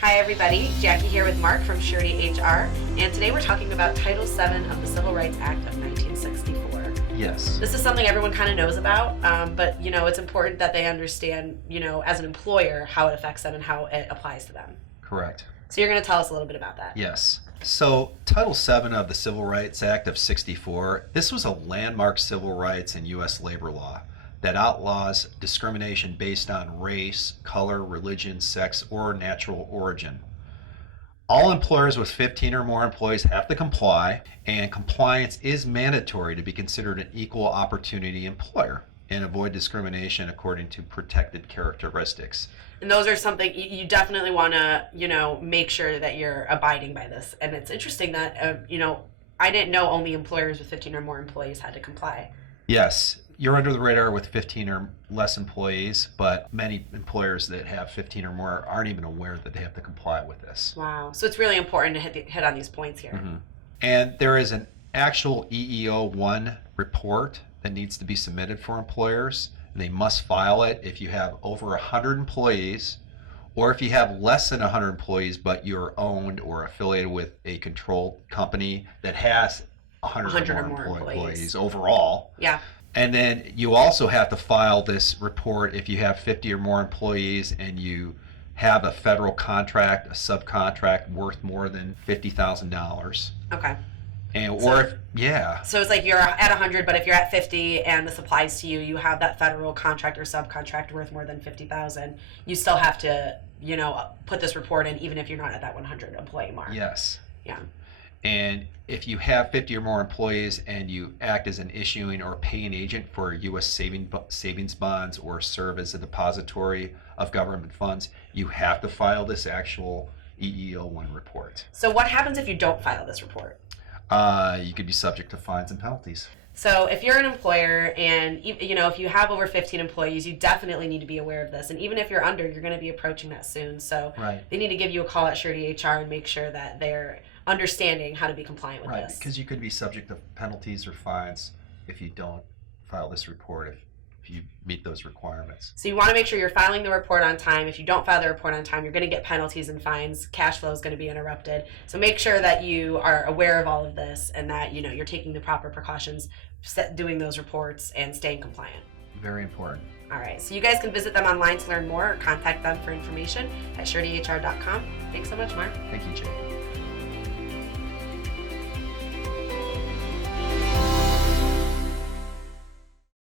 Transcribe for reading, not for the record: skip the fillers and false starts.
Hi everybody, Jackie here with Mark from Surety HR, and today we're talking about Title VII of the Civil Rights Act of 1964. Yes. This is something everyone kind of knows about, but it's important that they understand, as an employer, how it affects them and how it applies to them. Correct. So you're going to tell us a little bit about that. Yes. So Title VII of the Civil Rights Act of 64, this was a landmark civil rights and U.S. labor law that outlaws discrimination based on race, color, religion, sex, or natural origin. All employers with 15 or more employees have to comply, and compliance is mandatory to be considered an equal opportunity employer and avoid discrimination according to protected characteristics. And those are something you definitely want to, make sure that you're abiding by this. And it's interesting that, I didn't know only employers with 15 or more employees had to comply. Yes, you're under the radar with 15 or less employees, but many employers that have 15 or more aren't even aware that they have to comply with this. Wow. So it's really important to hit on these points here. Mm-hmm. And there is an actual EEO-1 report that needs to be submitted for employers. They must file it if you have over 100 employees, or if you have less than 100 employees, but you're owned or affiliated with a controlled company that has 100 or more employees overall. Yeah. And then you also have to file this report if you have 50 or more employees and you have a federal contract, a subcontract worth more than $50,000. Okay. And So it's like you're at 100, but if you're at 50 and this applies to you, you have that federal contract or subcontract worth more than 50,000. You still have to, put this report in, even if you're not at that 100 employee mark. Yes. Yeah. And if you have 50 or more employees and you act as an issuing or paying agent for U.S. savings bonds or serve as a depository of government funds, you have to file this actual EEO-1 report. So what happens if you don't file this report? You could be subject to fines and penalties. So if you're an employer and if you have over 15 employees, you definitely need to be aware of this. And even if you're under, you're going to be approaching that soon. So Right. They need to give you a call at Surety HR and make sure that they're understanding how to be compliant with Right, this. because you could be subject to penalties or fines if you don't file this report, if you meet those requirements. So you want to make sure you're filing the report on time. If you don't file the report on time, you're going to get penalties and fines. Cash flow is going to be interrupted. So make sure that you are aware of all of this and that you're taking the proper precautions, doing those reports, and staying compliant. Very important. All right, so you guys can visit them online to learn more or contact them for information at suretyhr.com. Thanks so much, Mark. Thank you, Jay.